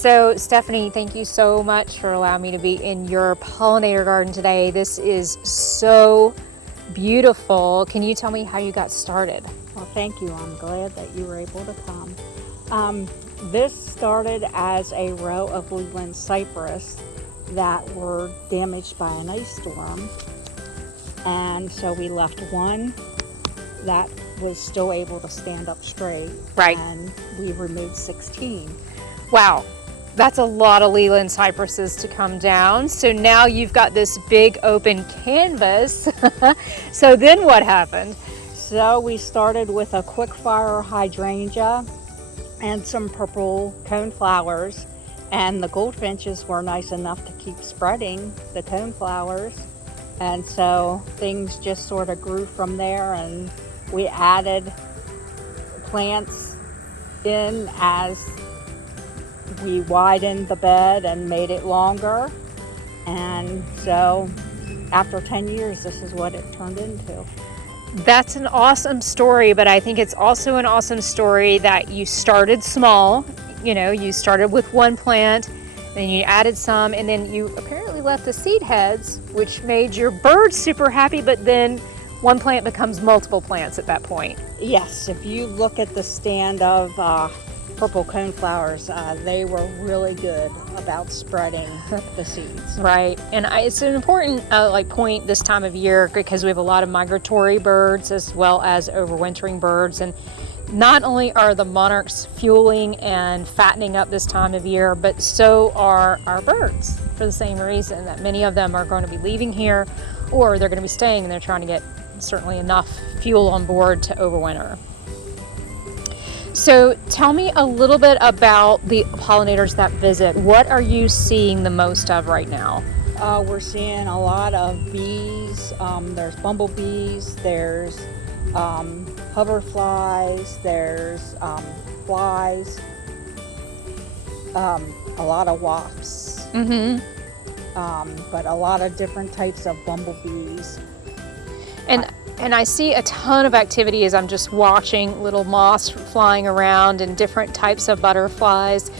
So Stephanie, thank you so much for allowing me to be in your pollinator garden today. This is so beautiful. Can you tell me how you got started? Well, thank you. I'm glad that you were able to come. This started as a row of Leland cypress that were damaged by an ice storm. And so we left one that was still able to stand up straight. Right. And we removed 16. Wow, that's a lot of Leland cypresses to come down. So now you've got this big open canvas. So then what happened? So we started with a quick fire hydrangea and some purple coneflowers. And the goldfinches were nice enough to keep spreading the coneflowers. And so things just sort of grew from there, and we added plants in as we widened the bed and made it longer. And so after 10 years, this is what it turned into. That's an awesome story, but I think it's also an awesome story that you started small. You know, you started with one plant, then you added some, and then you apparently left the seed heads, which made your birds super happy, but then one plant becomes multiple plants at that point. Yes, if you look at the stand of purple coneflowers, they were really good about spreading the seeds. Right, and it's an important point this time of year because we have a lot of migratory birds as well as overwintering birds, and not only are the monarchs fueling and fattening up this time of year, but so are our birds for the same reason that many of them are going to be leaving here or they're going to be staying, and they're trying to get certainly enough fuel on board to overwinter. So tell me a little bit about the pollinators that visit. What are you seeing the most of right now? We're seeing a lot of bees. There's bumblebees, there's hoverflies, there's flies, a lot of wasps, but a lot of different types of bumblebees. And I see a ton of activity as I'm just watching little moths flying around and different types of butterflies.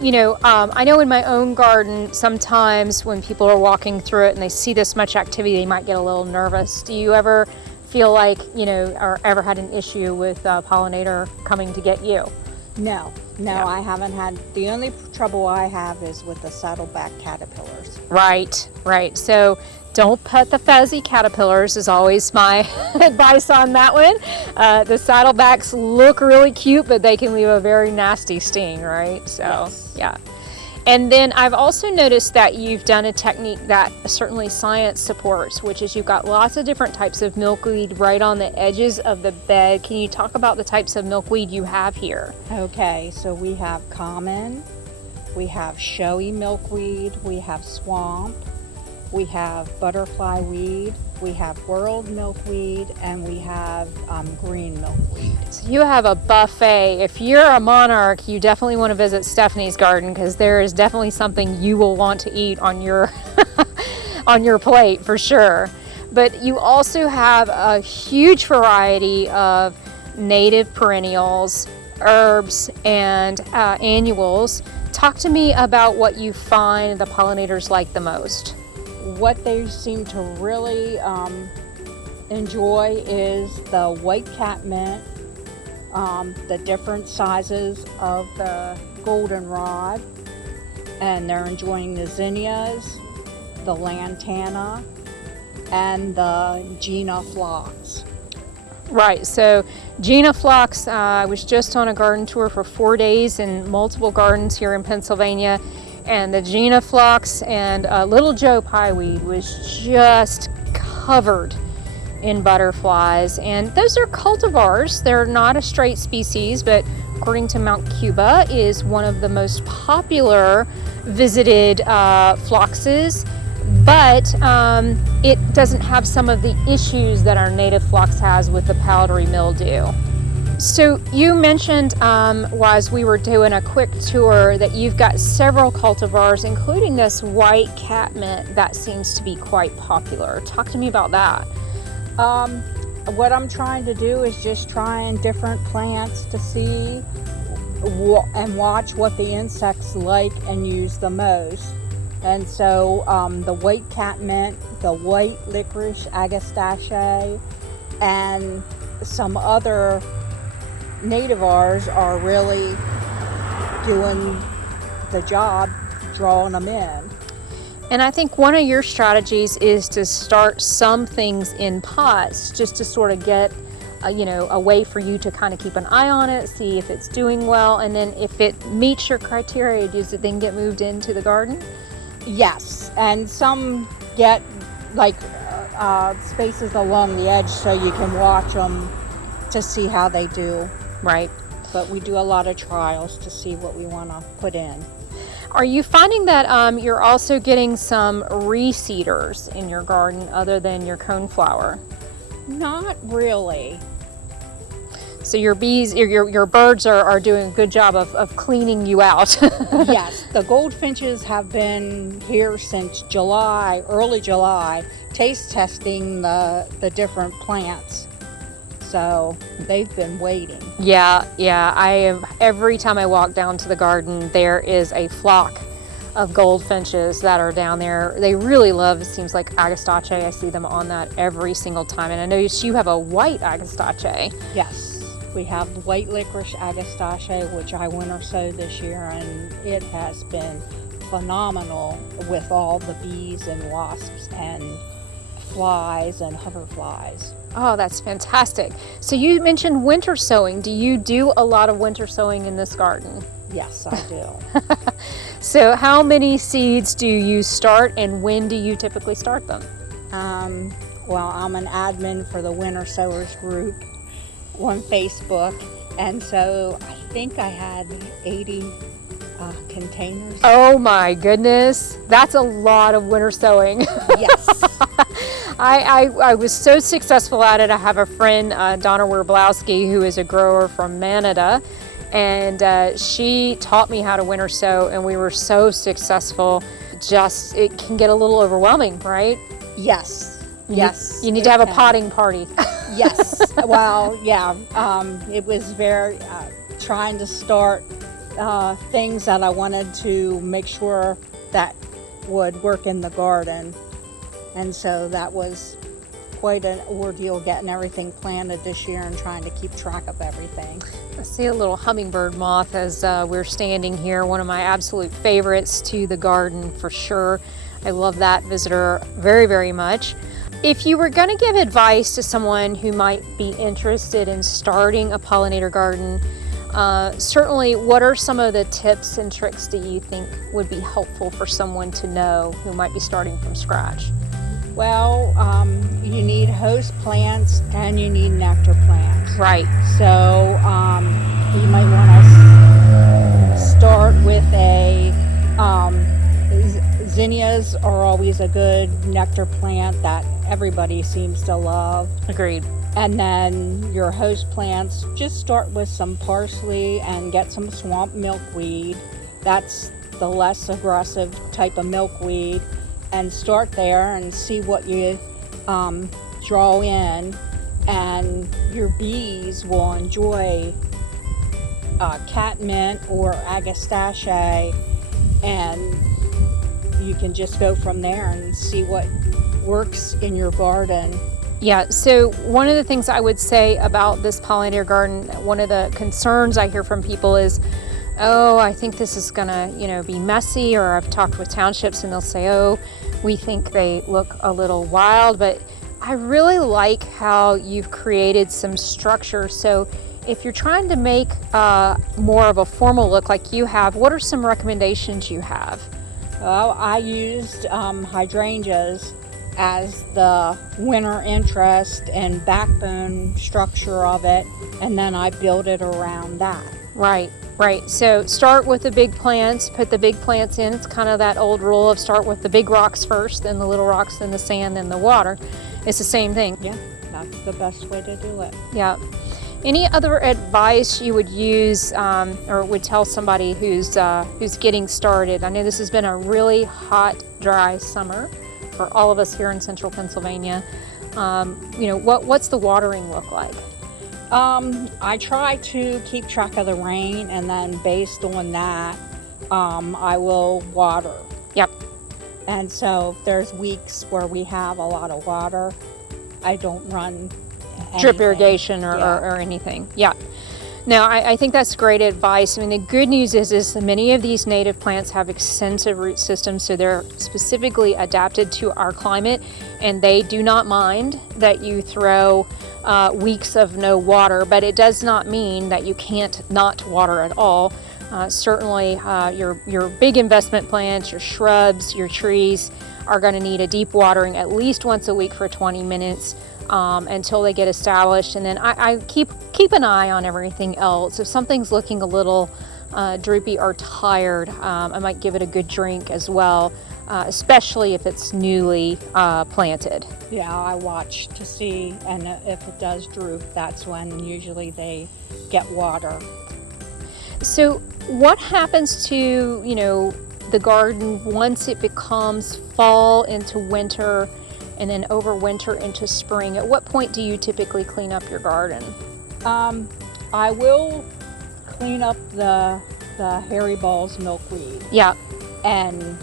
You know, I know in my own garden, sometimes when people are walking through it and they see this much activity, they might get a little nervous. Do you ever feel like, you know, or ever had an issue with a pollinator coming to get you? No, I haven't had. The only trouble I have is with the saddleback caterpillars. Right. So don't pet the fuzzy caterpillars is always my advice on that one. The saddlebacks look really cute, but they can leave a very nasty sting, right? So, yes. Yeah. And then I've also noticed that you've done a technique that certainly science supports, which is you've got lots of different types of milkweed right on the edges of the bed. Can you talk about the types of milkweed you have here? Okay, so we have common, we have showy milkweed, we have swamp, we have butterfly weed, we have world milkweed, and we have green milkweed. So you have a buffet. If you're a monarch, you definitely want to visit Stephanie's garden because there is definitely something you will want to eat on your on your plate for sure. But you also have a huge variety of native perennials, herbs, and annuals. Talk to me about what you find the pollinators like the most. What they seem to really enjoy is the white catmint, the different sizes of the goldenrod, and they're enjoying the zinnias, the lantana, and the Gina phlox. Right, so Gina phlox, I was just on a garden tour for 4 days in multiple gardens here in Pennsylvania, and the Gina phlox and little Joe pieweed was just covered in butterflies. And those are cultivars. They're not a straight species, but according to Mount Cuba, is one of the most popular visited phloxes. But it doesn't have some of the issues that our native phlox has with the powdery mildew. So you mentioned as we were doing a quick tour that you've got several cultivars, including this white catmint that seems to be quite popular. Talk to me about that. What I'm trying to do is just trying different plants to see and watch what the insects like and use the most. And so the white catmint, the white licorice agastache, and some other nativars are really doing the job, drawing them in. And I think one of your strategies is to start some things in pots just to sort of get a way for you to kind of keep an eye on it, see if it's doing well, and then if it meets your criteria, does it then get moved into the garden? Yes, and some get like spaces along the edge so you can watch them to see how they do. Right. But we do a lot of trials to see what we want to put in. Are you finding that you're also getting some reseeders in your garden other than your coneflower? Not really. So your bees, your birds are doing a good job of cleaning you out. Yes, the goldfinches have been here since July, early July, taste testing the different plants. So they've been waiting. Yeah. Every time I walk down to the garden, there is a flock of goldfinches that are down there. They really love, it seems like, agastache. I see them on that every single time. And I noticed you have a white agastache. Yes. We have white licorice agastache, which I winter sowed this year, and it has been phenomenal with all the bees and wasps and flies and hoverflies. Oh, that's fantastic. So you mentioned winter sowing. Do you do a lot of winter sowing in this garden? Yes, I do. So how many seeds do you start, and when do you typically start them? Well, I'm an admin for the Winter Sowers group on Facebook, and so I think I had 80 containers. Oh my goodness, that's a lot of winter sowing. Yes. I was so successful at it. I have a friend, Donna Werblowski, who is a grower from Manada, and she taught me how to winter sow, and we were so successful. Just, it can get a little overwhelming, right? Yes. Yes. You need to have a potting party. Yes. Well, yeah. It was very trying to start things that I wanted to make sure that would work in the garden. And so that was quite an ordeal getting everything planted this year and trying to keep track of everything. I see a little hummingbird moth as we're standing here. One of my absolute favorites to the garden for sure. I love that visitor very, very much. If you were going to give advice to someone who might be interested in starting a pollinator garden, certainly what are some of the tips and tricks that you think would be helpful for someone to know who might be starting from scratch? Well, you need host plants and you need nectar plants. Right. So you might want to start with zinnias are always a good nectar plant that everybody seems to love. Agreed. And then your host plants, just start with some parsley and get some swamp milkweed. That's the less aggressive type of milkweed. And start there and see what you draw in. And your bees will enjoy catmint or agastache, and you can just go from there and see what works in your garden. Yeah, so one of the things I would say about this pollinator garden, one of the concerns I hear from people is, oh, I think this is gonna, be messy, or I've talked with townships and they'll say, oh, we think they look a little wild, but I really like how you've created some structure. So if you're trying to make more of a formal look like you have, what are some recommendations you have? Well, I used hydrangeas as the winter interest and backbone structure of it, and then I built it around that. Right. So start with the big plants, put the big plants in. It's kind of that old rule of start with the big rocks first, then the little rocks, then the sand, then the water. It's the same thing. Yeah, that's the best way to do it. Yeah. Any other advice you would use or would tell somebody who's getting started? I know this has been a really hot, dry summer for all of us here in central Pennsylvania. What's the watering look like? I try to keep track of the rain, and then based on that, I will water. Yep. And so if there's weeks where we have a lot of water, I don't run Drip anything. irrigation or anything. Yeah. Now, I think that's great advice. I mean, the good news is many of these native plants have extensive root systems, so they're specifically adapted to our climate, and they do not mind that you throw weeks of no water, but it does not mean that you can't not water at all. Certainly, your big investment plants, your shrubs, your trees are going to need a deep watering at least once a week for 20 minutes. Until they get established, and then I keep an eye on everything else. If something's looking a little droopy or tired, I might give it a good drink as well, especially if it's newly planted. Yeah, I watch to see, and if it does droop, that's when usually they get water. So what happens to, the garden once it becomes fall into winter and then overwinter into spring? At what point do you typically clean up your garden? I will clean up the hairy balls milkweed. Yeah. And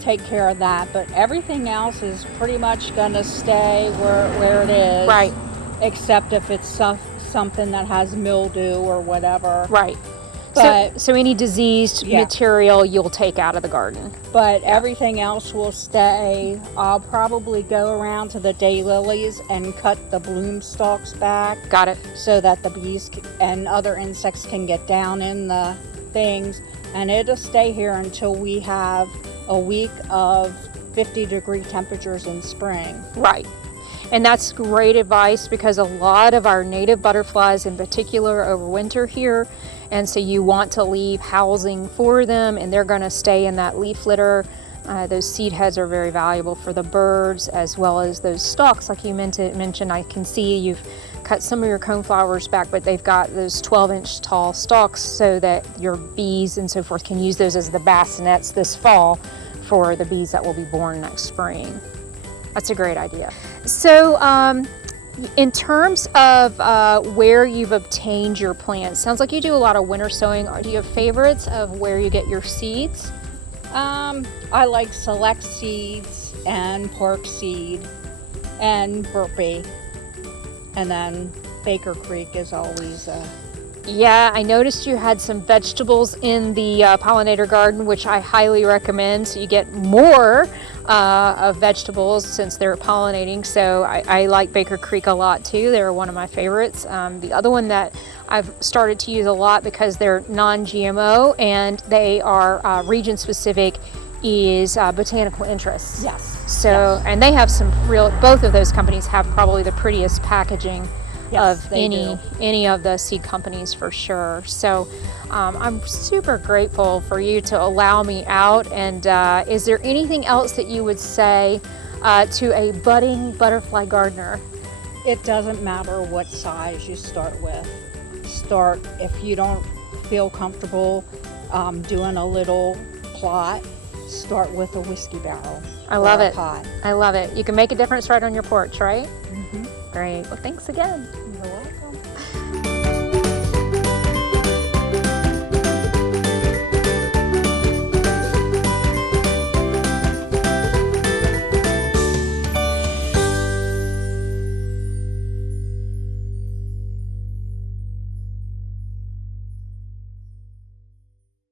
take care of that, but everything else is pretty much gonna stay where it is. Right. Except if it's something that has mildew or whatever. Right. But so any diseased material you'll take out of the garden. But everything else will stay. I'll probably go around to the daylilies and cut the bloom stalks back. Got it. So that the bees and other insects can get down in the things. And it'll stay here until we have a week of 50-degree temperatures in spring. Right. And that's great advice because a lot of our native butterflies in particular overwinter here. And so you want to leave housing for them, and they're going to stay in that leaf litter. Those seed heads are very valuable for the birds, as well as those stalks like you mentioned. I can see you've cut some of your coneflowers back, but they've got those 12-inch tall stalks so that your bees and so forth can use those as the bassinets this fall for the bees that will be born next spring. That's a great idea. So in terms of where you've obtained your plants, sounds like you do a lot of winter sowing. Do you have favorites of where you get your seeds? I like Select Seeds and Pork Seed and Burpee. And then Baker Creek is always Yeah, I noticed you had some vegetables in the pollinator garden, which I highly recommend. So you get more of vegetables since they're pollinating. So I like Baker Creek a lot too. They're one of my favorites. The other one that I've started to use a lot because they're non-GMO and they are region specific is Botanical Interests. Yes. So, yes. And they have some both of those companies have probably the prettiest packaging yes, of any of the seed companies for sure. So I'm super grateful for you to allow me out. And is there anything else that you would say to a budding butterfly gardener? It doesn't matter what size you start with. Start, if you don't feel comfortable doing a little plot, start with a whiskey barrel. I love it. Pot. I love it. You can make a difference right on your porch, right? Mm-hmm. Great. Well, thanks again. You're welcome.